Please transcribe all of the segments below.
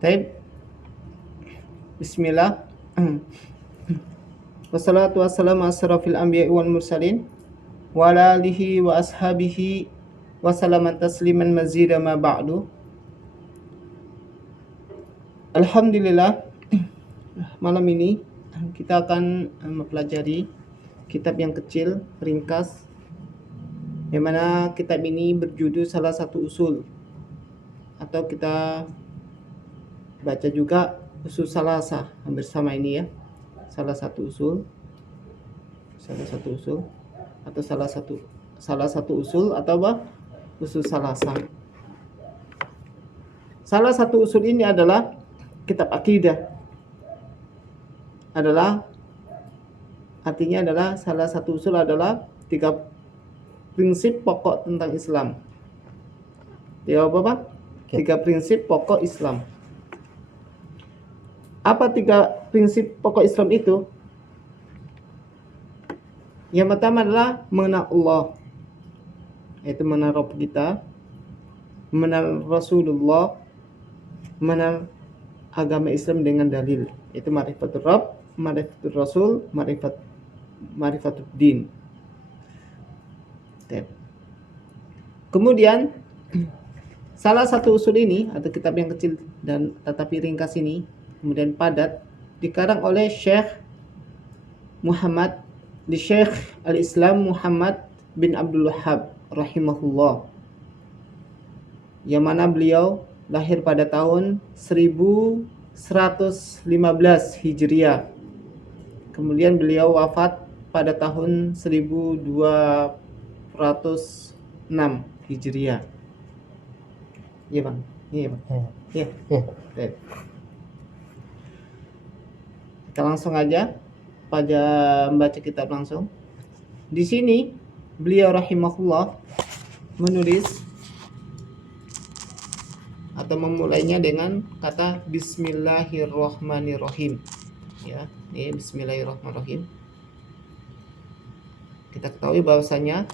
Baik, bismillah. Wassalatu wassalamu asrafil anbiya'i wal mursalin wa ala alihi wa ashabihi wa salaman tasliman mazida ma ba'du. Alhamdulillah, malam ini kita akan mempelajari kitab yang kecil, ringkas, yang mana kitab ini berjudul salah satu usul, atau kita baca juga usul salasah bersama ini ya. Salah satu usul atau salah satu usul atau apa? Usul salasah. Salah satu usul ini adalah kitab akidah. Artinya adalah salah satu usul adalah 3 prinsip pokok tentang Islam. Ya Bapak? 3 prinsip pokok Islam. Apa 3 prinsip pokok Islam itu? Yang pertama adalah mengenal Allah, yaitu mengenal Rabb kita, mengenal Rasulullah, mengenal agama Islam dengan dalil, yaitu ma'rifatul Rabb, ma'rifatul Rasul, ma'rifatul din. Kemudian salah satu usul ini atau kitab yang kecil dan tetapi ringkas ini kemudian padat dikarang oleh Syekh Al-Islam Muhammad bin Abdul Wahhab rahimahullah, yang mana beliau lahir pada tahun 1115 Hijriah. Kemudian beliau wafat pada tahun 1206 Hijriah. Iya Bang. Iya Bang. Iya. Kita langsung aja pada membaca kitab langsung. Di sini beliau rahimahullah menulis atau memulainya dengan kata Bismillahirrahmanirrahim. Ya, ini Bismillahirrahmanirrahim. Kita ketahui bahwasanya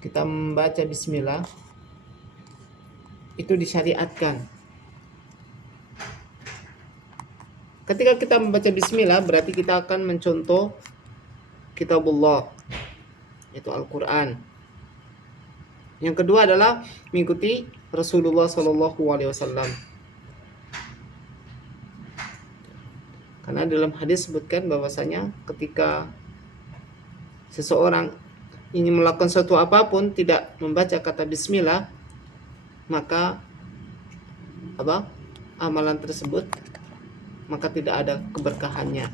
kita membaca Bismillah itu disyariatkan. Ketika kita membaca Bismillah berarti kita akan mencontoh kitabullah, yaitu Al-Quran. Yang kedua adalah mengikuti Rasulullah SAW. Karena dalam hadis sebutkan bahwasanya ketika seseorang ingin melakukan sesuatu apapun tidak membaca kata Bismillah, maka amalan tersebut maka tidak ada keberkahannya.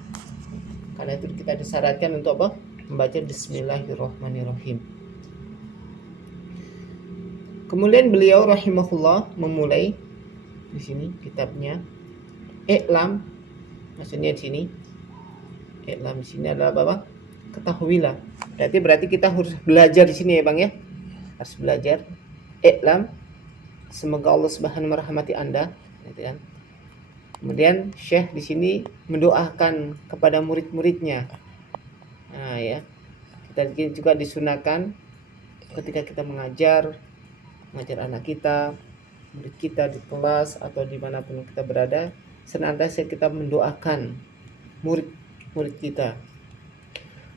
Karena itu kita disyaratkan untuk membaca Bismillahirrahmanirrahim. Kemudian beliau rahimahullah memulai di sini kitabnya I'lam, maksudnya di sini I'lam di sini adalah apa? Ketahuilah. Berarti kita harus belajar di sini ya Bang ya. Harus belajar. I'lam, semoga Allah Subhanahu wa rahmati Anda, gitu kan. Kemudian Syekh di sini mendoakan kepada murid-muridnya. Nah ya, kita juga disunahkan ketika kita mengajar anak kita, murid kita di kelas atau dimanapun kita berada, senantiasa kita mendoakan murid kita.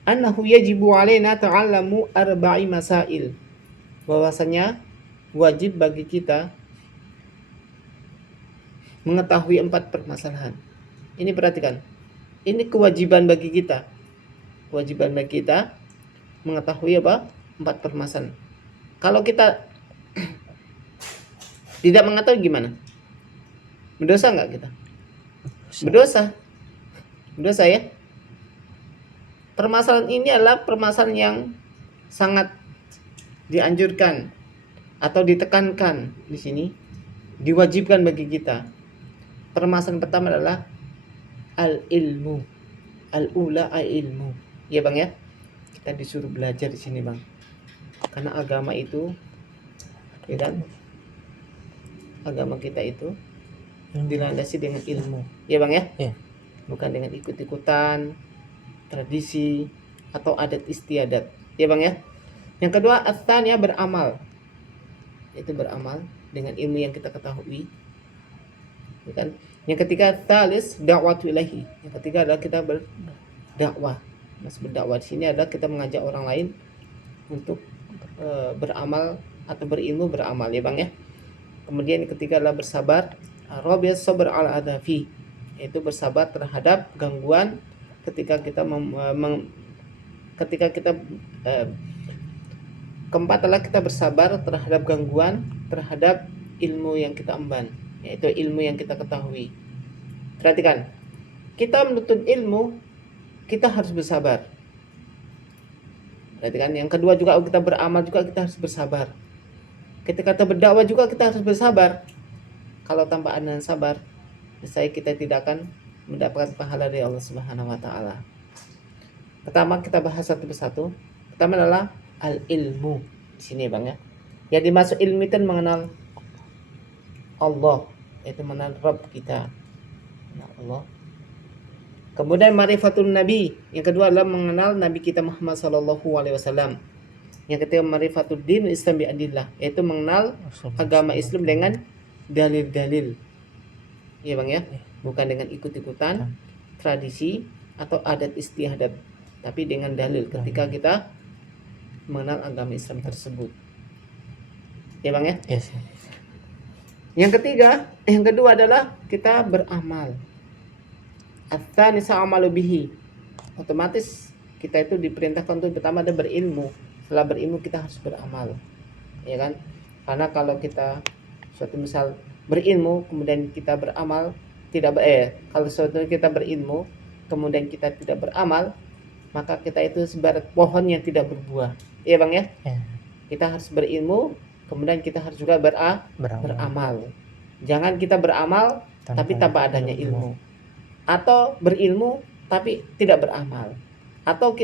Annahu yajibu alaina ta'allamu arba'i masail. Bahwasanya wajib bagi kita mengetahui 4 permasalahan. Ini perhatikan. Ini kewajiban bagi kita. Kewajiban bagi kita mengetahui 4 permasalahan. Kalau kita tidak mengetahui gimana? Berdosa enggak kita? Berdosa ya? Permasalahan ini adalah permasalahan yang sangat dianjurkan atau ditekankan di sini, diwajibkan bagi kita. Permasalahan pertama adalah al-ilmu. Al-ula al-ilmu. Ya Bang ya? Kita disuruh belajar di sini Bang. Karena agama itu, ya kan? Agama kita itu dilandasi dengan ilmu. Ya Bang ya? Ya. Bukan dengan ikut-ikutan, tradisi, atau adat istiadat. Ya Bang ya? Yang kedua, ats-tsaniyah beramal. Itu beramal dengan ilmu yang kita ketahui. ya kan? Yang ketiga talis da'watu ilahi. Yang ketiga adalah kita berdakwah. Maksud berdakwah di sini adalah kita mengajak orang lain untuk beramal atau berilmu beramal ya Bang ya. Kemudian yang ketiga adalah bersabar. Rabi'as sabr ala adafi, yaitu bersabar terhadap gangguan ketika kita keempat adalah kita bersabar terhadap gangguan terhadap ilmu yang kita emban, yaitu ilmu yang kita ketahui. Perhatikan, kita menuntut ilmu, kita harus bersabar. Perhatikan, yang kedua juga kita beramal juga kita harus bersabar. Ketika kita berdakwah juga kita harus bersabar. Kalau tanpa adanya sabar, saya kita tidak akan mendapatkan pahala dari Allah Subhanahu wa taala. Pertama kita bahas satu persatu. Pertama adalah al-ilmu. Di sini Bang ya. Yang dimaksud ilmu itu mengenal Allah, yaitu mengenal Rabb kita. Mengenal Allah. Kemudian marifatun nabi. Yang kedua adalah mengenal Nabi kita Muhammad sallallahu alaihi wasallam. Yang ketiga marifatud din Islam bi adillah, yaitu mengenal agama Islam dengan dalil-dalil. Iya Bang ya. Bukan dengan ikut-ikutan tradisi atau adat istiadat, tapi dengan dalil ketika kita mengenal agama Islam tersebut. Ya Bang ya? Yes. Yang kedua adalah kita beramal. At-tsani sa'amalu bihi. Otomatis kita itu diperintahkan untuk pertama ada berilmu. Setelah berilmu kita harus beramal. Ya kan? Karena kalau kita suatu misal berilmu kemudian kita beramal kalau suatu kita berilmu kemudian kita tidak beramal, maka kita itu sebarat pohon yang tidak berbuah. Iya Bang ya? Ya. Kita harus berilmu, kemudian kita harus juga beramal. Jangan kita beramal tapi tanpa adanya ilmu. Atau berilmu tapi tidak beramal. Atau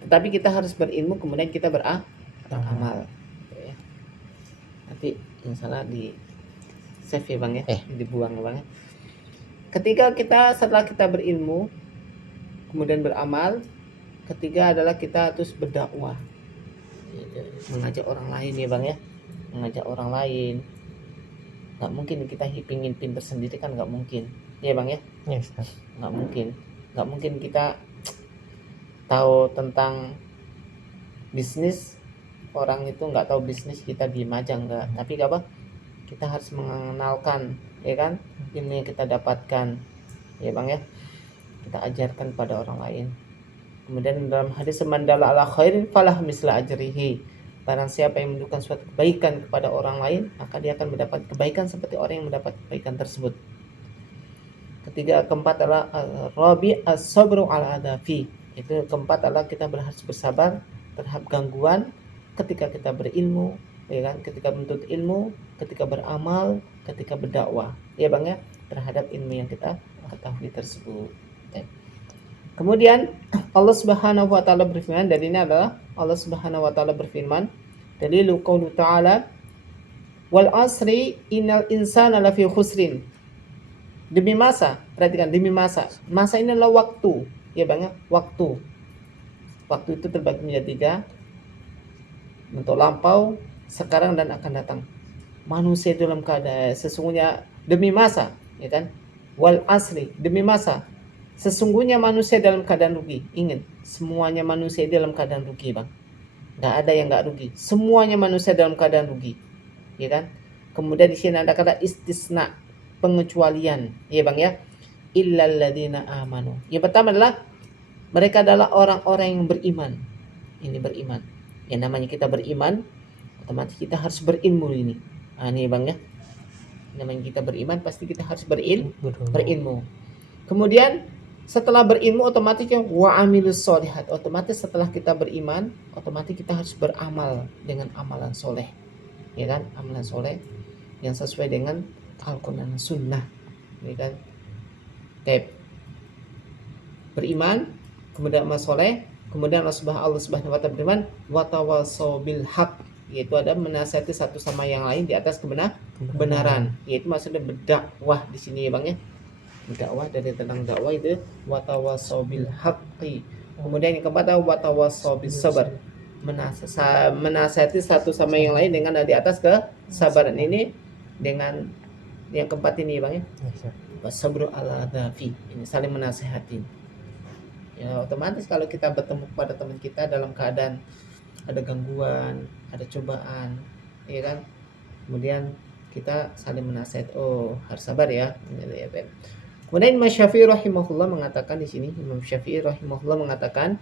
tetapi kita harus berilmu kemudian kita beramal. Ya. Nanti insyaallah di save ya Bang ya, dibuang ya Bang ya. Setelah kita berilmu kemudian beramal, ketiga adalah kita terus berdakwah, mengajak orang lain ya Bang ya, mengajak orang lain. Nggak mungkin kita pingin pintar sendiri kan, nggak mungkin ya Bang ya. Yes. Nggak mungkin kita tahu tentang bisnis, orang itu nggak tahu bisnis kita diem aja, enggak. Tapi apa, kita harus mengenalkan ya kan ilmu yang kita dapatkan ya Bang ya, kita ajarkan pada orang lain. Kemudian dalam hadis mandala ala khairin falah misla ajrihi, barang siapa yang menunjukkan suatu kebaikan kepada orang lain maka dia akan mendapat kebaikan seperti orang yang mendapat kebaikan tersebut. Keempat adalah rabi as-sabru ala adafi, itu keempat adalah kita harus bersabar terhadap gangguan ketika kita berilmu ya kan, ketika menuntut ilmu, ketika beramal, ketika berdakwah ya Bang ya, terhadap ilmu yang kita ketahui tersebut. Kemudian Allah Subhanahu wa taala berfirman, dan ini adalah Allah Subhanahu wa taala berfirman dalilu qaulu ta'ala wal asri innal insana lafi khusrin. Demi masa, perhatikan, demi masa. Masa ini adalah waktu ya Bang ya, waktu itu terbagi menjadi 3, bentuk lampau, sekarang dan akan datang. Manusia dalam keadaan sesungguhnya demi masa ya kan, wal asri demi masa, sesungguhnya manusia dalam keadaan rugi. Ingat, semuanya manusia dalam keadaan rugi Bang, nggak ada yang nggak rugi, semuanya manusia dalam keadaan rugi ya kan. Kemudian di sini ada kata istisna, pengecualian ya Bang ya, illal ladzina amanu. Yang pertama adalah mereka adalah orang-orang yang beriman. Ini beriman. Yang namanya kita beriman, otomatis kita harus berilmu ini. Ini Bang ya. Namanya kita beriman pasti kita harus berilmu. Kemudian setelah berilmu otomatis wa amilus sholihat. Otomatis setelah kita beriman, otomatis kita harus beramal dengan amalan soleh. Ya kan? Amalan soleh yang sesuai dengan Al-Quran dan Sunnah. Ya kan? Beriman, kemudian amal soleh, kemudian Allah Subhanahu wa taala berfirman wa tawassaw bil haq, yaitu ada menasihati satu sama yang lain di atas kebenaran, yaitu maksudnya berdakwah di sini ya Bang ya. Berdakwah, dari tentang dakwah itu wa tawassaw bil haqqi. Kemudian yang keempat wa tawassaw bis sabr, menasihati satu sama yang lain dengan di atas kesabaran. Ini dengan Yang keempat ini Bang ya. Iya. Wasabru ala dhafi. Ini saling menasehatin. Ya otomatis kalau kita bertemu kepada teman kita dalam keadaan ada gangguan, ada cobaan, ya kan? Kemudian kita saling menasihat, oh harus sabar ya. Kemudian Imam Syafi'i rahimahullah mengatakan di sini, Imam Syafi'i rahimahullah mengatakan,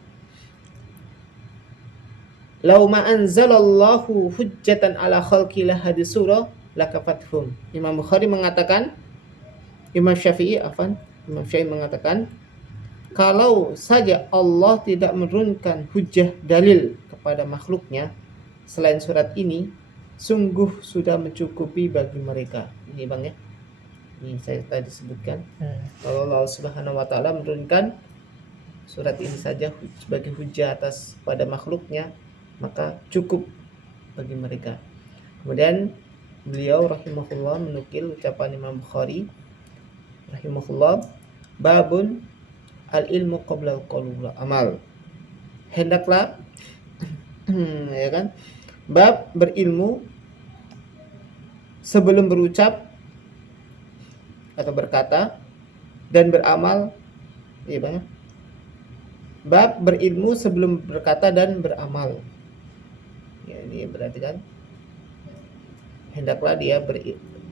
"Lau ma anzalallahu hujjatan ala khalqi la hadisura lakafathum." Imam Bukhari mengatakan, Imam Syafi'i mengatakan, kalau saja Allah tidak menurunkan hujjah dalil kepada makhluknya selain surat ini, sungguh sudah mencukupi bagi mereka. Ini Bang ya. Ini saya tadi sebutkan. Kalau Allah Subhanahu wa taala menurunkan surat ini saja sebagai hujjah atas pada makhluknya, maka cukup bagi mereka. Kemudian beliau rahimahullah menukil ucapan Imam Bukhari rahimahullah, babun al-ilmu qabla al-qawl amal. Hendaklah ya kan? Bab berilmu sebelum berucap atau berkata dan beramal. Iya Bang. Bab berilmu sebelum berkata dan beramal. Ya, ini berarti kan hendaklah dia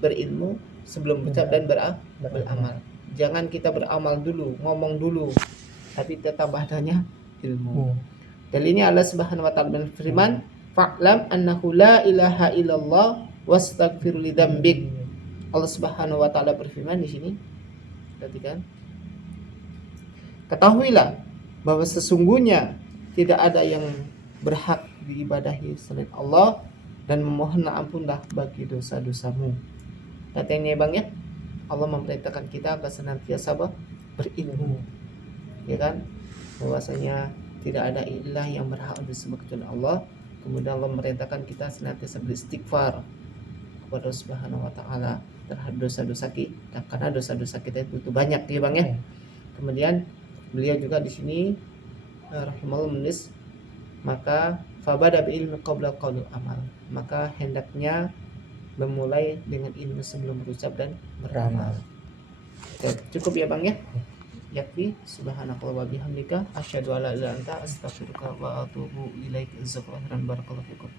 berilmu sebelum berucap dan beramal. Jangan kita beramal dulu, ngomong dulu, tapi tetap adanya ilmu. Dan ini Allah Subhanahu wa taala berfirman, "Fa'lam annahu la ilaha illallah wastaghfir li dzambik." Allah Subhanahu wa taala berfirman di sini. Perhatikan. Ketahuilah bahwa sesungguhnya tidak ada yang berhak diibadahi selain Allah dan memohonlah ampunlah bagi dosa-dosamu. Perhatian ya Bang ya. Allah memerintahkan kita agar senantiasa berilmu. Ya kan? Bahwasanya tidak ada ilah yang berhak disembah kecuali Allah. Kemudian Allah memerintahkan kita senantiasa beristighfar kepada Allah Subhanahu wa taala terhadap dosa-dosa kita, karena dosa-dosa kita itu banyak ya Bang ya. Kemudian beliau juga di sini rahimahullah menulis, maka fabada bi ilmi qabla qaul amal. Maka hendaknya memulai dengan ilmu sebelum berucap dan beramal. Cukup ya Bang ya. Yakfi subhanakallah wa bihamdika asyhadu alla ilaha illa anta astaghfiruka wa atubu ilaika. Jazakallahu khairan barakallahu fikum.